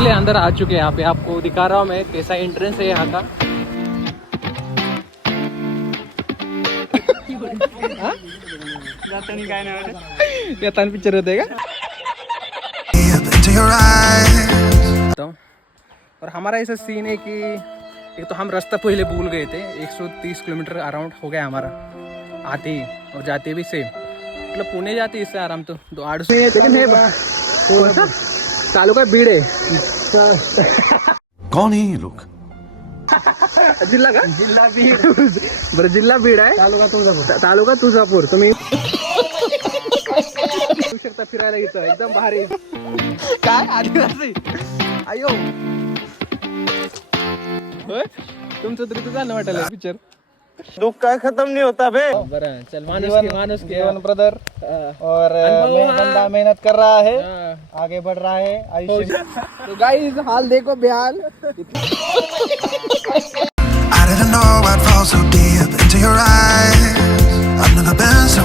Finally अंदर आ चुके हैं। यहाँ पे आपको दिखा रहा हूँ मैं कैसा एंट्रेंस है यहाँ का। येताना पिक्चर होते का? और हमारा ऐसा सीन है कि एक तो हम रास्ता पहले भूल गए थे। 130 किलोमीटर अराउंड हो गया हमारा आते ही, और जाते भी सेम। मतलब पुणे जाते इससे आराम तो 200 तालुका बीड आहे। कौन है ये लोग? जिल्हा का? जिल्हा बीड। बरं, जिल्हा बीड आहे, तालुका तुळजापूर। तुम्ही येऊ शकता फिरायला इथं, एकदम भारी। काय आदिवासी अयो होय, तुमचं तरी तर जाणं वाटायला पिक्चर। दुख का खत्म नहीं होता बे। बरं चल, माणूस जीवन ब्रदर और बंदा मेहनत कर रहा है, आगे बढ़ रहा है आयुष्य। तो गाइस हाल देखो बेहाल।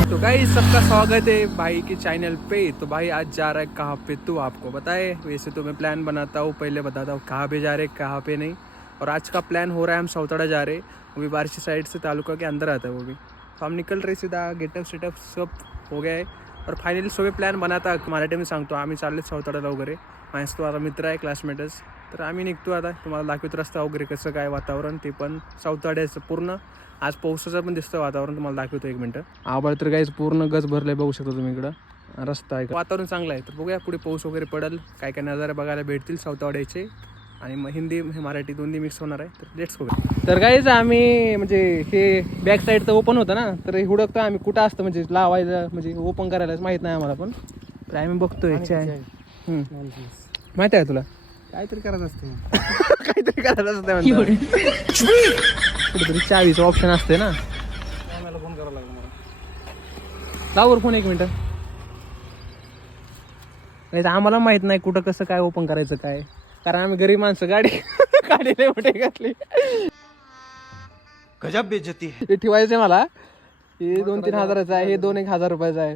तो गाइस सबका स्वागत है भाई के चैनल पे। तो भाई आज जा रहा है कहाँ पे, तो आपको बताए। वैसे तो मैं प्लान बनाता हूँ, पहले बताता हूँ कहाँ पे जा रहे कहाँ पे नहीं। और आज का प्लान हो रहा है, हम सौताड़ा जा रहे, वो भी बारिश साइड से तालुका के अंदर आता है वो भी। तो हम निकल रहे सीधा, गेटअप सेटअप सब हो गया है। और फायनली सगळे प्लॅन बनाता मराठी मी सांगतो। आम्ही चालले सौताळ्याला वगैरे, माझा तो आता मित्र आहे क्लासमेटच। तर आम्ही निघतो आता, तुम्हाला दाखवतो रस्ता वगैरे कसं काय वातावरण, ते पण सौताळ्याचं पूर्ण। आज पावसाचं पण दिसतं वातावरण, तुम्हाला दाखवतो 1 मिनटं। आभाळ तर गाईज पूर्ण गज भरले, बघू शकता तुम्ही इकडं रस्ता आहे, वातावरण चांगलं आहे। तर बघूया पुढे पाऊस वगैरे पडेल, काय काय नजारे बघायला भेटतील सौताळ्याचे। आणि मग हिंदी मराठी दोन्ही मिक्स होणार आहे, तर लेट्स गो। तर गाईज आम्ही म्हणजे हे बॅक साईडचं ओपन होतं ना, तर हुडकतो आम्ही कुठं असतं म्हणजे लावायचं, म्हणजे ओपन करायलाच माहीत नाही आम्हाला पण। तर आम्ही बघतोय माहिती आहे तुला, काहीतरी करायचं असतं। काहीतरी करायचं असतं कुठेतरी चावीचं ऑप्शन असते ना। मला फोन करावा लागला मला। लावर फोन 1 मिनटं। नाही आम्हाला माहित नाही कुठं कसं काय ओपन करायचं काय, कारण आम्ही गरीब माणसं, गाडीला मोठे घातली। गजब बेइज्जती है। हे ठेवायचं मला, हे 2-3 हजाराचं आहे, हे 2-1 हजार रुपयाचं आहे।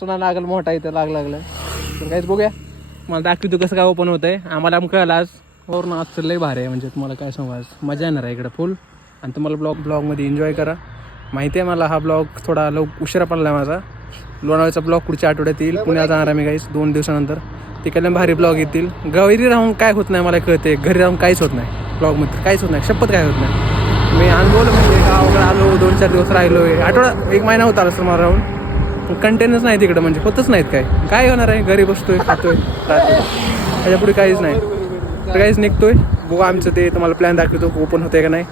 चुना लागल मोठा इथं लागलं। तर काहीच बघूया, मला दाखवतो कसं काय ओपन होतंय। आम्हाला कळलं आज वरून आज लय भारी आहे, म्हणजे तुम्हाला काय सांगू, आज मजा येणार आहे इकडं फुल। आणि तुम्हाला ब्लॉगमध्ये एन्जॉय करा। माहिती आहे मला हा ब्लॉग थोडा उशिरा पडला आहे माझा। लोणावळ्याचा ब्लॉग पुढच्या आठवड्यात येईल, पुण्यात जाणार आहे मी गाईस 2 दिवसानंतर। तिकडल्या भारी ब्लॉग येतील। घरी राहून काय होत नाही मला कळते, घरी राहून काहीच होत नाही ब्लॉगमध्ये, काहीच होत नाही, शपथ काय होत नाही। मी अनुभवलं म्हणजे गावाकडे आलो, 2-4 दिवस राहिलो, आठवडा 1 महिना होता आला सर मला राहून। कंटेनच नाही तिकडं, म्हणजे होतच नाहीत। काय होणार आहे, घरी बसतोय खातोय राहतोय, त्याच्यापुढे काहीच नाही। तर काहीच निघतोय, बघू आमचं ते तुम्हाला प्लॅन दाखवतो ओपन होतंय का नाही,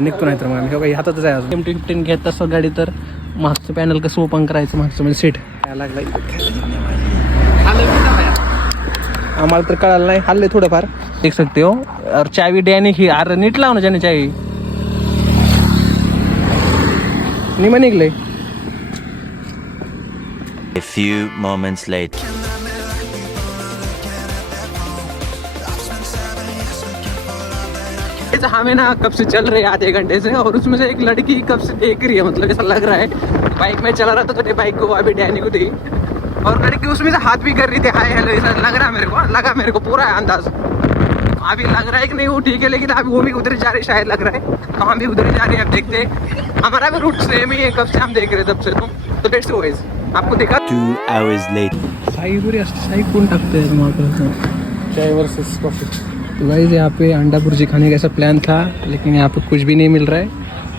निघतो नाही तर मग आम्ही काही हातातच आहे। अजून M10 घेत असं गाडी, तर मागचं पॅनल कसं ओपन करायचं, मागचं म्हणजे सीट लागला आम्हाला तर कळालं नाही, हल्ले थोडंफार देख सकते हो। और चावी डॅनी ही अरे नीट लाव ना, ज्याने चावी निम निघले। A few moments later. हमें ना कब से चल रहे हैं आधे घंटे से, और उसमें से एक लड़की कब से देख रही है, मतलब ऐसा लग रहा है बाइक में चला रहा था तो बाइक को अभी डैनी को दी, और लड़की उसमें से हाथ भी कर रही थी हाय हेलो, ऐसा लग रहा है मेरे को पूरा अंदाज। अभी लग रहा है कि नहीं वो ठीक है, लेकिन अभी वो भी उधर जा रहे शायद, लग रहा है तो हम भी उधर ही जा रहे हैं। अब देखते हैं, हमारा भी रूट सेम ही है, कब से हम देख रहे तब से। तो लेट्स गो गाइस, आपको दिखा 2 hours later. साई कौन टाकते हैं तुम्हारा, चाय वर्सेस कॉफी। तो गाइस यहाँ पे अंडा भुर्जी खाने का ऐसा प्लान था, लेकिन यहाँ पे कुछ भी नहीं मिल रहा है।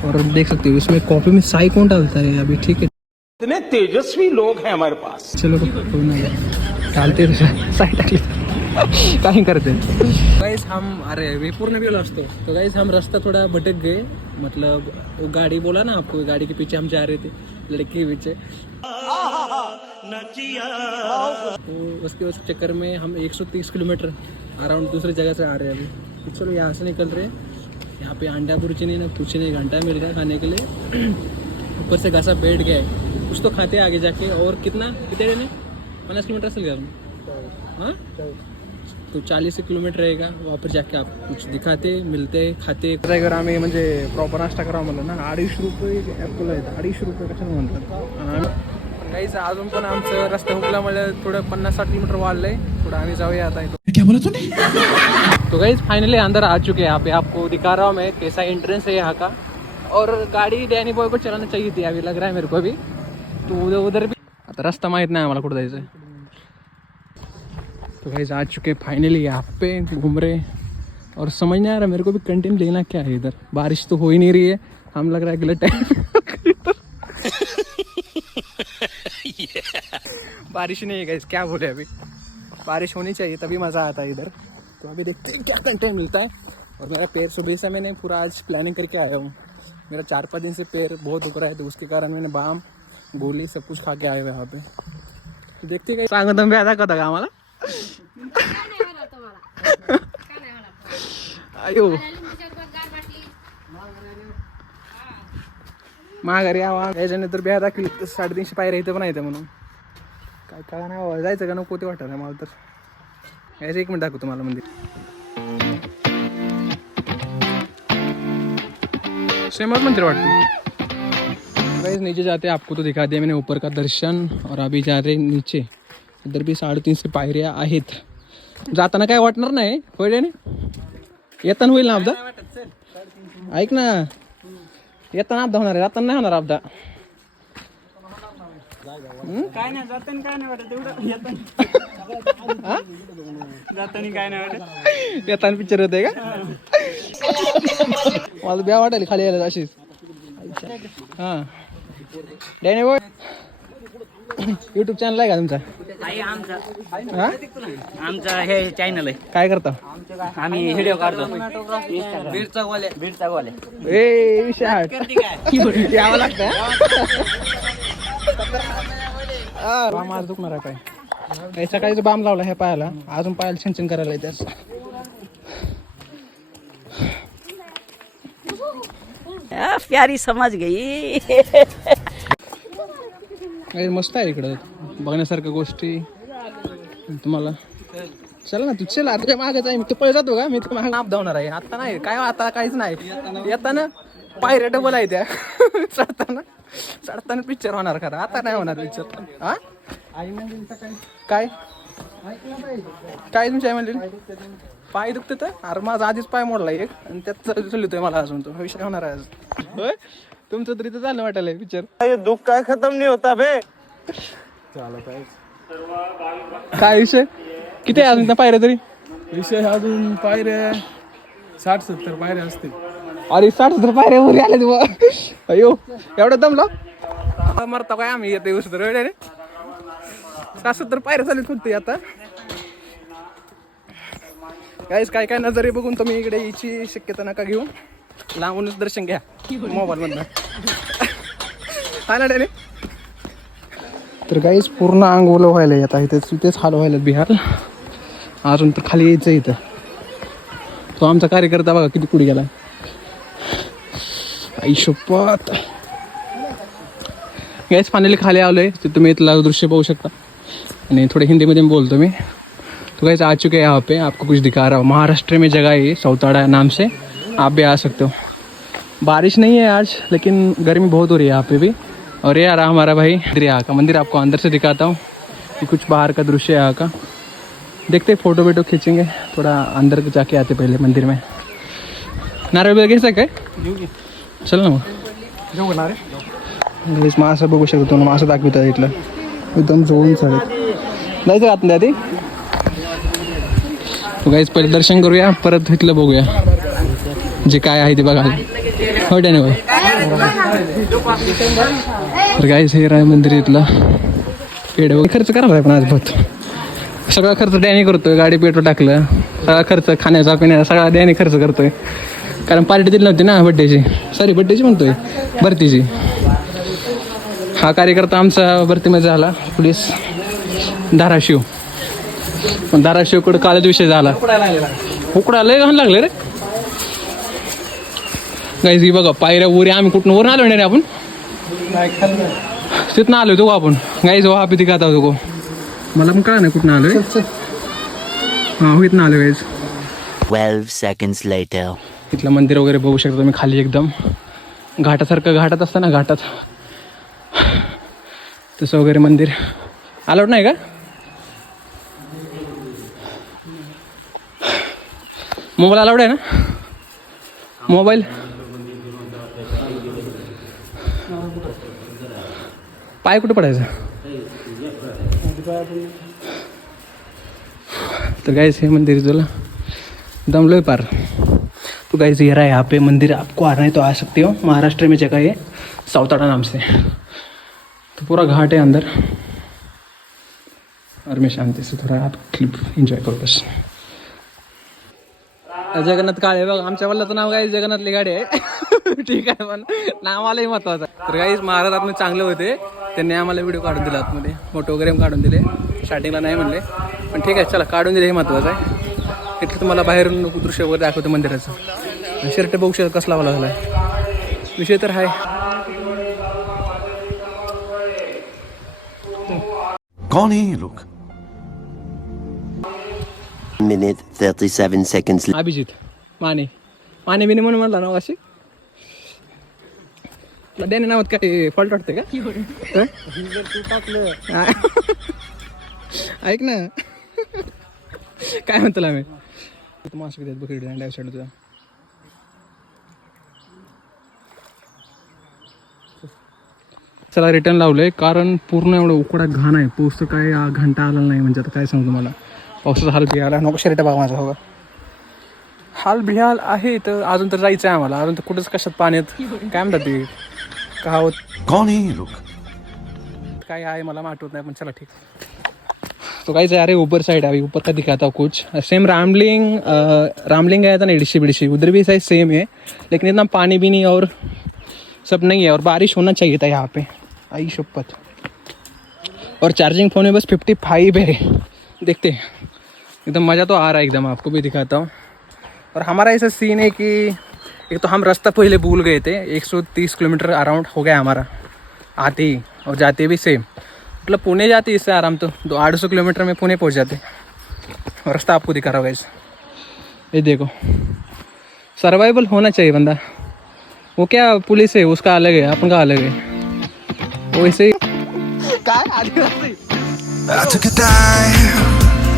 और देख सकते हो इसमें कॉफी में साई कौन डालता है अभी, ठीक है इतने तेजस्वी लोग हैं हमारे पास। चलो डालते साई डाली काही करते गाइस हम। अरे वे पूर्ण भी असतो। तो गाइस हम रास्ता थोड़ा भटक गए, मतलब वो गाड़ी बोला ना आपको, गाड़ी के पीछे हम जा रहे थे, लड़की के पीछे। तो उसके उस चक्कर में हम 130 किलोमीटर अराउंड दूसरी जगह से आ रहे हैं अभी। तो चलो यहाँ से निकल रहे हैं। यहाँ पे अंडा भुर्जी नहीं ना कुछ नहीं, घंटा मिल रहा है खाने के लिए। ऊपर से घासा बैठ गया है, कुछ तो खाते आगे जाके। और कितने 50 किलोमीटर से गया हाँ, तो 40 किलोमीटर रहेगा। वहाँ पर जाके आप कुछ दिखाते, मिलते, खाते। ड्रायव्हर आम्ही म्हणजे प्रॉपर नाश्ता करावा म्हणलं ना, 250 रुपये ॲपल आहेत, 250 रुपये कशाला म्हणतात। काहीच अजून पण आमचं रस्ता हुकल्यामुळे थोडं 50-60 किलोमीटर वाढलंय, थोडं आम्ही जाऊया आता। क्या बोला तूने? तो गाइस फाइनली अंदर आ चुके हैं। यहाँ पे आपको दिखा रहा हूँ मैं कैसा एंट्रेंस है यहाँ का। और गाडी डॅनी बॉय को चलाना चाहिए थी, अभी लग रहा है मेरे को अभी। तो उधर भी आता रास्ता माहित नाही आम्हाला कुठं जायचं। तो गाइस आ चुके हैं फाइनली यहाँ पे, घूम रहे। और समझ नहीं आ रहा मेरे को भी कंटेंट लेना क्या है इधर। बारिश तो हो ही नहीं रही है, हम लग रहा है अगले टाइम बारिश नहीं है गाइस, क्या बोले अभी। बारिश होनी चाहिए तभी मज़ा आता है इधर। तो अभी देखते हैं क्या कंटेंट मिलता है। और मेरा पैर सुबह से मैंने पूरा आज प्लानिंग करके आया हूँ। मेरा 4-5 दिन से पैर बहुत दुख रहा है, तो उसके कारण मैंने बाम गोली सब कुछ खा के आए हुए यहाँ पे। देखते हैं सांग तुम्ही आता का का आम्हाला अयो माघारी यावा याच्यानंतर ब्या दाखवली 350 पायऱ्या इथं पण येते म्हणून काय काय नाही जायचं का नको ते वाटत नाही मला तर। यायचं 1 मिनिट दाखवतो तुम्हाला मंदिर। सेमच मंदिर वाटतं। गाइस नीचे जाते आपको तो दिखा दिया मैंने ऊपर का दर्शन। और अभी जा रहे नीचे, इधर भी 350 पायऱ्या आहेत। जाताना काय वाटणार नाही होईल ना, येताना होईल ना अपदा। ऐक ना, येताना अपदा होणार आहे, जाताना नाही होणार अपदा। काय नाही जाताना काय नाही वाटत एवढं, जाताना काय नाही वाटत। येताना पिक्चर होते का? मला ब्या वाटायला खाली यायला अशीच। हां डॅनी बॉय यूट्यूब चॅनल आहे का तुमचा? आमचा हे चॅनल आहे। काय करता? आम्ही व्हिडिओ काढतो। ए विशाल यावं लागतं बाम आज दुखणार आहे पाय। सकाळीच बाम लावला ह्या पायाला, अजून पायाला छनछन करायला येते। प्यारी समझ गई। मस्त आहे इकडं बघण्यासारख्या गोष्टी तुम्हाला। चल ना तू, चल तुझ्या मागच आहे मी, तू पळ जातो का? मी तू माग नाप धावणार आहे आता नाही काय, आता काहीच नाही। येताना पायऱ्या डबल आहे त्या चढताना पिक्चर होणार खरं, आता नाही होणार पिक्चर। हा काय काय तुमच्या आई म्हणली पाय दुखते तर? अरे माझा आधीच पाय मोडला एक, आणि त्यात चलितोय मला अजून, तो विषय होणार आहे आज। होय तुमचं तरी तर झालं वाटायला पिक्चर। दुःख काय खतम नाही होता बे। काय विषय किती आहे अजून त्या पायऱ्या तरी? विषय अजून पायऱ्या 60-70 पायऱ्या असतील। अरे 60-70 पायऱ्या वर आले तू। अयो एवढं दमला मरता काय आम्ही येते उस तर 60-70 पायऱ्या झाली फक्त आता। काहीच काय काय नजरे बघून तुम्ही इकडे यायची शक्यता नका घेऊ, लांबूनच दर्शन घ्या मोबाईल मधनं। हा ना डॅनी? तर गाईस पूर्ण अंग ओलं व्हायला येत आहे, तेच हाल व्हायला बिहार। अजून तर खाली यायचं इथं। तो आमचा कार्यकर्ता बघा किती पुढे गेला, आई शपथ। गाइस फायनली खाली आलोय, ते तुम्ही इथला दृश्य बघू शकता। आणि थोड़े हिंदी में बोलता मैं। तो गाइस आ चुके हैं यहाँ पे, आपको कुछ दिखा रहा हूँ। महाराष्ट्र में जगह है ये, सौताड़ा नाम से, आप भी आ सकते हो। बारिश नहीं है आज, लेकिन गर्मी बहुत हो रही है यहाँ पे भी। और ये आ रहा हमारा भाई मंदिर, यहाँ का मंदिर आपको अंदर से दिखाता हूँ। ये कुछ बाहर का दृश्य है यहाँ का, देखते फोटो वोटो खींचेंगे, थोड़ा अंदर जाके आते पहले मंदिर में। नारळ वगैरे घ्यायचं काय? चल ना मग घेऊ नारळ। मासं बघू शकतो तुम्हाला, मासं दाखवतात इथलं एकदम जोडून चालेल। जायचं आतल्या आधी गाईज, पहिले दर्शन करूया, परत इथलं बघूया जे काय आहे ते बघा। हो डॅनी भाई, तर गाईज हे राय मंदिर इथलं। पेड वगैरे खर्च करायला आहे पण आज बहुत, सगळा खर्च डॅनी करतोय। गाडी पेट्रोल टाकलं, सगळा खर्च खाण्याचा पिण्याचा सगळा डॅनी खर्च करतोय, कारण पार्टी दिली नव्हती ना बड्डेची, सॉरी बड्डेची म्हणतोय भरतीची। हा कार्यकर्ता आमचा भरतीमध्ये झाला, पोलीस धाराशिव। पण धाराशिवकडे कालच विषय झाला, उकडा लय घाण लागले रे गाईज। बघा पायऱ्या उरी, आम्ही कुठून वर आलो नाही रे आपण, तिथनं आलोय तो आपण गाईज। हा पिती खाता होतो मला पण कळा नाही कुठून आलोय। हा हो इथनं आलो गाईज। 12 seconds later. इथलं मंदिर वगैरे बघू शकता तुम्ही खाली, एकदम घाटासारखं, घाटात असतं ना घाटात तसं वगैरे मंदिर। अलाउड नाही का? मोबाईल अलाउड आहे ना? मोबाईल पाय कुठे पडायचा? तो गाइस ये मंदिर तुला दमलोय पार। तो गाइस ये रहा है यहाँ पे मंदिर, आपको आना है तो आ सकते हो। महाराष्ट्र में जगह है साउताड़ा नाम से। तो पूरा घाट है अंदर और मैं शांति से थोड़ा आप क्लिप एंजॉय करो बस। जगन्नाथ काळे बघ, आमच्या वडिलाचं नाव काय जगन्नाथली गाडी आहे ठीक आहे, पण नावालाही महत्वाचं आहे। तर काही महाराज आतमध्ये चांगले होते, त्यांनी आम्हाला व्हिडिओ काढून दिला, आतमध्ये फोटो वगैरे काढून दिले। स्टार्टिंगला नाही म्हणले, पण ठीक आहे चला काढून दिले, हे महत्वाचं आहे। इथलं तुम्हाला बाहेरून दृश्य वगैरे दाखवतो मंदिराचं। शर्ट बघू शकता कसला वाला झाला आहे, विषय तर आहे। कौन है ये लोग? Minute 37 seconds. अभिजित माने माने बिने म्हणून म्हणला नाव अशी त्याने नावात काय फॉल्ट वाटते का? ऐक ना काय म्हणतो आम्ही मास्क देत बघ डाव्या साईड तुझा। चला रिटर्न लावलंय, कारण पूर्ण एवढं उकडा घाण आहे, पाऊस तर काय घंटा आला नाही। म्हणजे आता काय सांगतो तुम्हाला, पावसाचा हाल बिहाल नको शर्ट बघा माझा हो, हाल बिहाल आहे। तर अजून तर जायचं आहे आम्हाला, अजून तर कुठंच कशात पाण्यात काय म्हणतात ते कहावत, कौन है ये लोग? काय आहे मला आठवत नाही, पण चला ठीक। तो काहीच यार ऊपर साइड है, ऊपर का दिखाता हूँ कुछ सेम। रामलिंग आया था ना इडिशी बिडिशी, उधर भी साइज सेम है, लेकिन इतना पानी भी नहीं और सब नहीं है, और बारिश होना चाहिए था यहाँ पे, आई शपथ। और चार्जिंग फ़ोन में बस 55 है, देखते हैं एकदम मज़ा तो आ रहा है एकदम, आपको भी दिखाता हूँ। और हमारा ऐसा सीन है कि एक तो हम रास्ता पहले भूल गए थे, 130 किलोमीटर अराउंड हो गया हमारा आते ही, और जाते भी सेम, मतलब पुणे जाते इससे आराम तो 200-250 किलोमीटर में पुणे पहुंच जाते। और रास्ता आपको दिखा रहा होगा इस, ये देखो सर्वाइवल होना चाहिए बंदा। वो क्या पुलिस है उसका अलग है, अपन का अलग है, वैसे ही काय आदिवासी I took a dive.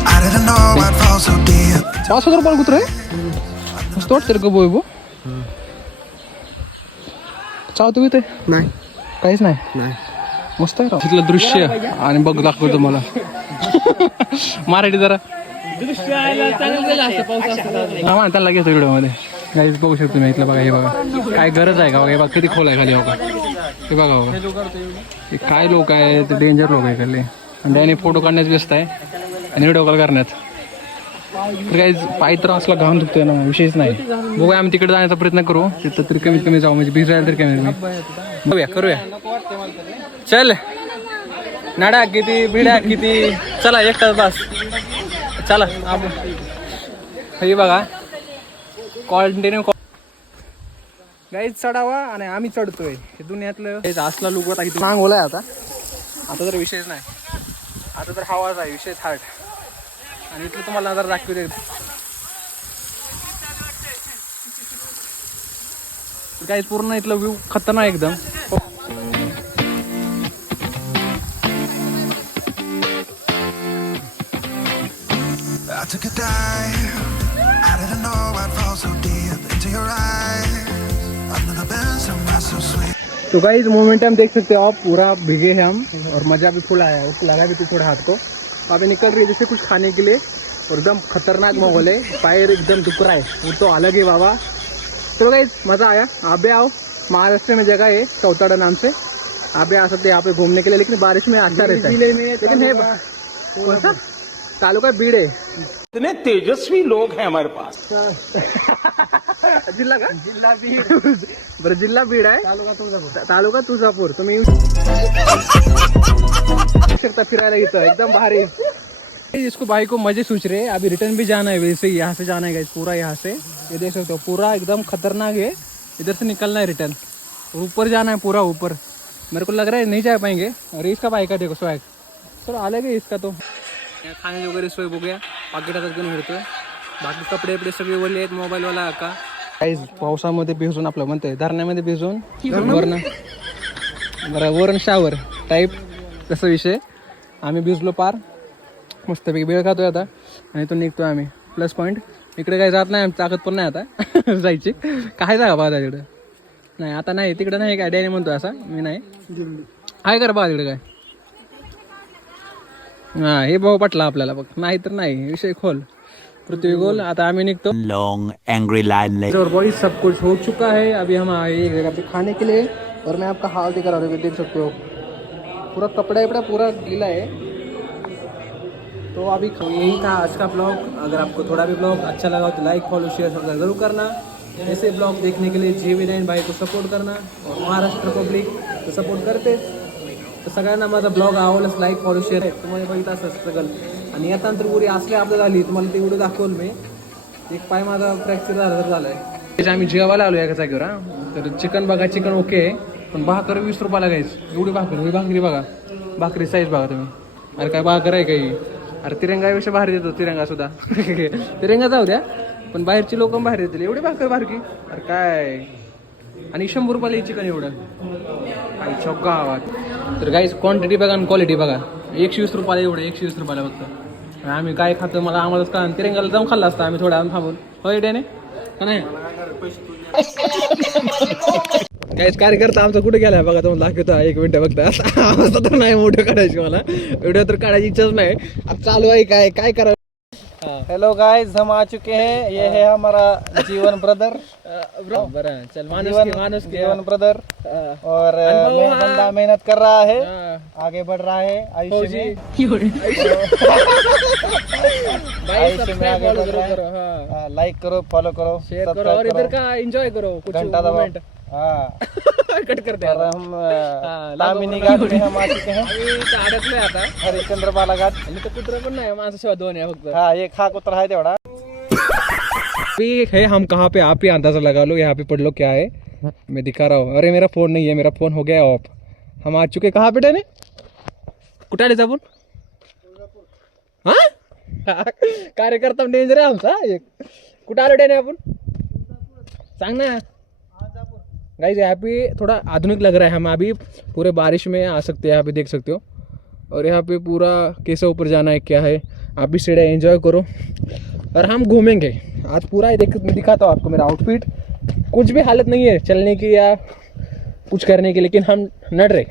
I didn't know I'd fall so deep. 500 रुपये कुत्रे मस्त वाटते रे गो वो चाव तुम्ही ते नाही काहीच नाही मस्त आहे राव तिथलं दृश्य। आणि बघ दाखवतो तुम्हाला मराठी जरा हा त्याला घेतो व्हिडिओमध्ये गाईज बघू शकतो मी इथलं बघा। हे बघा काय गरज आहे का बघा, हे बघा किती खोल आहे खाली बघा, हे बघा बघा हे काय लोक आहे ते, डेंजर लोक आहे खाली, आणि त्याने फोटो काढण्यास व्यस्त आहे आणि व्हिडिओ कॉल करण्यात। तर काही पाय तर असला घाम दुखतोय ना, विषयच नाही। बघूया आम्ही तिकडे जाण्याचा प्रयत्न करू, तिथं तरी कमीत कमी जाऊ, म्हणजे भिजायला तरी कमी बघूया करूया। चल नाडा किती बिड्या किती, चला एक तास बस चला। हे बघा कंटिन्यू गाईज चढावा आणि आम्ही चढतोय, हे दुनियातलं असला लुक होता किती मांग होलाय आता तर विषयच नाही, आता तर हवाच आहे, विषय थाट। आणि इथलं तुम्हाला नजर दाखवते गाईज, पूर्ण इथलं व्ह्यू खतरनाक एकदम। I took a dive. I didn't know I'd fall so deep into your eyes. I've never been somewhere so sweet. तो गाइस मोमेंटम देख सकते हो आप, पूरा भीगे हैं हम और मज़ा भी फुल आया है, उसको लगा भी थी थोड़ा हाथ को। अभी निकल रही है जैसे कुछ खाने के लिए, और एकदम खतरनाक माहौल है, पैर एकदम दुख रहा है, वो तो अलग है बाबा। तो गाइस मज़ा आया, आप भी आओ, महाराष्ट्र में जगह है साउताड़ा नाम से, आप भी आ सकते हैं यहाँ पे घूमने के लिए, लेकिन बारिश में अच्छा रहता है। लेकिन है कौन सा तालुका बीड है, इतने तेजस्वी लोग हैं हमारे पास। जिल्हा का जिल्हा बीड बरं, जिल्हा बीड आहे, तालुका तुळजापूर। तुम्ही शकता फिरायला इथं एकदम भारी। इसको भाई को मजे सोच रहे हैं, अभी रिटर्न भी जाना है, वैसे यहाँ से जाना है गाइस, पूरा यहाँ से ये देख सकते हो, पूरा एकदम खतरनाक है, इधर से निकलना है रिटर्न, और ऊपर जाना है पूरा ऊपर। मेरे को लग रहा है नहीं जा पाएंगे, और इसका बाइक का देखो स्वैग थोड़ा अलग है इसका। तो खाने वगैरे सोय बघूया, पाकिटातच घेऊन फिरतोय, बाकी कपडे वपडे सगळे वरले आहेत, मोबाईलवाला का काहीच पावसामध्ये भिजून आपलं म्हणतोय धरण्यामध्ये भिजून वरण शावर टाईप तसा विषय। आम्ही भिजलो पार, मस्तपैकी वेळ खातोय आता, आणि तो निघतोय आम्ही प्लस पॉईंट इकडे काही जात नाही, आमची ताकद पण नाही आता जायची. काय जागा बघा तिकडं, नाही आता नाही तिकडं नाही काय. डॅनी म्हणतो असा, मी नाही आहे करा बघा तिकडे काय. हा हे भाऊ पटला आपल्याला बघ, नाही तर नाही विषय खोल. पृथ्वी गोल. आता आम्ही निघतो. Long angry line later. और बॉयज सब कुछ हो चुका है, अभी हम आए एक जगह पे खाने के लिए. और मैं आपका हाल दिखा रहा हूँ, देख सकते हो पूरा कपड़ा वपड़ा पूरा गीला है. तो अभी यही था आज का ब्लॉग. अगर आपको थोड़ा भी ब्लॉग अच्छा लगा तो लाइक फॉलो शेयर सब्सक्राइब जरूर करना. ऐसे ब्लॉग देखने के लिए JV9 भाई को सपोर्ट करना और महाराष्ट्र पब्लिक तो सपोर्ट करते. तर सगळ्यांना माझा ब्लॉग आवडलाच लाईक फॉलो शेअर आहे. तुम्हाला बघितलं असं स्ट्रगल. आणि या तंत्रपुरी असल्या आपलं झाली तुम्हाला ते व्हिडिओ दाखवलं मी. एक पाय माझा फ्रॅक्चर झाला आहे. त्याच्या आम्ही जेवायला आलो एका जागेवर. तर चिकन बघा, चिकन ओके आहे, पण भाकर 20 रुपयाला गायच. एवढी भाकरी बघा, भाकरी साईज बघा तुम्ही. अरे काय भाकर आहे काही. अरे तिरंगापेक्षा बाहेर देतो तिरंगा सुद्धा तिरंगा जाऊ द्या, पण बाहेरची लोक बाहेर देतील. एवढी भाकर बारकी. अरे काय. आणि 100 रुपयाला चिकन एवढं आईच्या गावात. तर गाईज क्वांटिटी बघा आणि क्वालिटी बघा. 120 रुपयाला एवढं, 120 रुपयाला फक्त. आम्ही काय खातो मला आम्हालाच का. तिरंगाला जाऊन खाल्ला असता आम्ही थोडा थांबून. होय डेने का नाही. काहीच कार्यकर्ता आमचा कुठे गेलाय बघा, तुम्हाला दाखवतो 1 मिनिट बघता. अवस्था तर नाही मोठं काढायची मला, व्हिडिओ तर काढायची इच्छाच नाही. अब चालू आहे काय काय करा. हेलो गाइस, हम आ चुके हैं. ये है हमारा जीवन ब्रदर. बरं चल. माणूस जीवन ब्रदर. और बंदा मेहनत कर रहा है, आगे बढ़ रहा है आयुष्य में. आयुष्य में आगे बढ़ रहा है. लाइक करो, फॉलो करो, शेयर करो और इधर का एंजॉय करो. कुछ घंटा दबाओ. मोमेंट कट करते और हम तामिनी घाट में हम आ चुके हैं. अडकलोय आता. हरिश्चंद्र बाला घाट. आणि तो कुत्रा पण नाही, माणसाशिवाय 2 आहे फक्त. हाँ, एक हा कुत्रा है तेवढा. अभी है हम कहाँ पे, आप ही अंदाजा लगा लो. यहाँ पे पढ़ लो क्या है, मैं दिखा रहा हूँ. अरे मेरा फोन नहीं है, मेरा फोन हो गया ऑफ. हम आ चुके कहाँ पे ने कुठे आले आपण. हा कार्यकर्ता डेंजर आहे आमचा एक. कुठे आलो डेने आपण सांग ना. गाइस यहाँ पे थोड़ा आधुनिक लग रहा है. हम अभी पूरे बारिश में आ सकते हैं, यहाँ पे देख सकते हो. और यहाँ पे पूरा कैसे ऊपर जाना है क्या है. आप भी सीढ़ियाँ एंजॉय करो और हम घूमेंगे आज पूरा. मैं दिखाता हूँ आपको मेरा आउटफिट. कुछ भी हालत नहीं है चलने की या कुछ करने की, लेकिन हम नड रहे.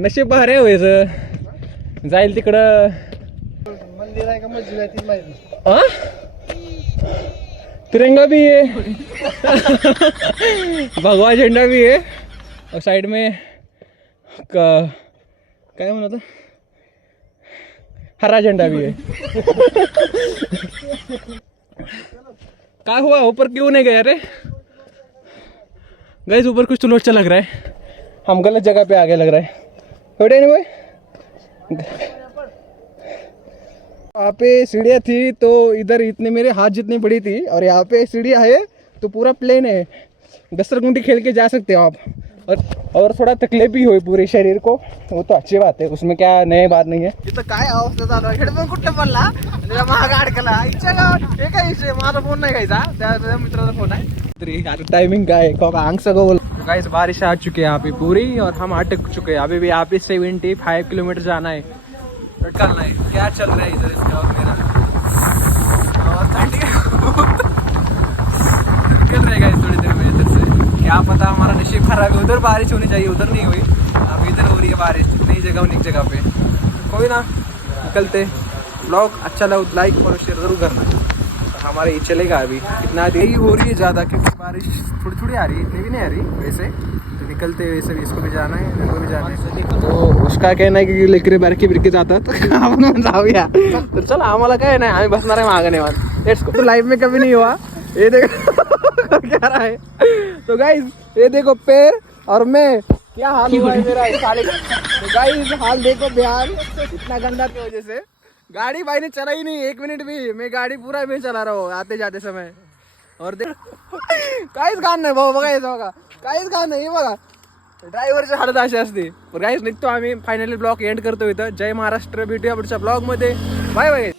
नशीब भारी आहे व्हायचं. जाईल तिकडं. मंदिर आहे का मस्जिद आहे ती माहिती. तिरंगा भी है भगवा झंडा भी है और साइड में क्या म्हणत हरा झंडा भी है. क्या हुआ, ऊपर क्यों नहीं गए. अरे गाइस ऊपर कुछ तो लोचा लग रहा है. हम गलत जगह पे आगे लग रहा है. भाई यहाँ पे सीढ़ियाँ थी तो इधर इतने मेरे हाथ जितनी बड़ी थी, और यहाँ पे सीढ़ियाँ है तो पूरा प्लेन है. घसरगुंडी खेल के जा सकते हो आप. और थोड़ा तकलीफ भी हुई पूरे शरीर को, वो तो अच्छी बात है, उसमें क्या नई बात नहीं है. इथं काय अवस्था चालू आहे. हेडफोन कुठं पडला, महाग अडकला. इच्छा गावात एक आहे. माझा फोन नाही घ्यायचा, त्या मित्राचा फोन आहे. तरी आता टाइमिंग काय अंग सगळं बोल. गाइस बारिश आ चुकी है यहाँ पे पूरी, और हम अटक चुके हैं. अभी भी यहाँ पे 75 किलोमीटर जाना है. निकलना है. क्या चल रहा है इधर इसका और मेरा. निकल रहेगा इस थोड़ी देर में इधर से. क्या पता हमारा नसीब खराब है. उधर बारिश होनी चाहिए, उधर नहीं हुई. अब इधर हो रही है बारिश. नई जगह नई जगह पे. कोई ना, निकलते. ब्लॉग अच्छा लगा लाइक और शेयर जरूर करना. हमारे ये चलेगा. अभी इतना देरी हो रही है ज़्यादा क्योंकि बारिश थोड़ी थोड़ी आ रही है, इतनी भी नहीं आ रही वैसे. तो निकलते वैसे भी इसको भी जाना है, मेरे को भी जाना है. तो उसका कहना है की लेकरे बारकी बिरकी जातात आपण जाऊया. तर चला, आम्हाला काय नाही, आम्ही बसणार आहे मागं निवांत. Let's go. तो लाइफ में कभी नहीं हुआ. ये देखो क्या रहा है. तो गाइस ये देखो पैर और मैं, क्या हाल हुआ है मेरा साले. तो गाइस हाल देखो बिहार इतना गंदा की वजह से. गाड़ी भाई ने चला ही नहीं 1 मिनिट भी. मैं गाडी पूरा मैं चला रहा हूँ आते जाते समय. और देख काहीच काम नाही भाऊ. बघायचं बघा, काहीच काम नाही. बघा ड्रायव्हरची हालत अशी असते. गाईज निघतो आम्ही. फायनली ब्लॉग एंड करतो इथं. जय महाराष्ट्र. भेटूया पुढच्या ब्लॉग मध्ये. Bye bye.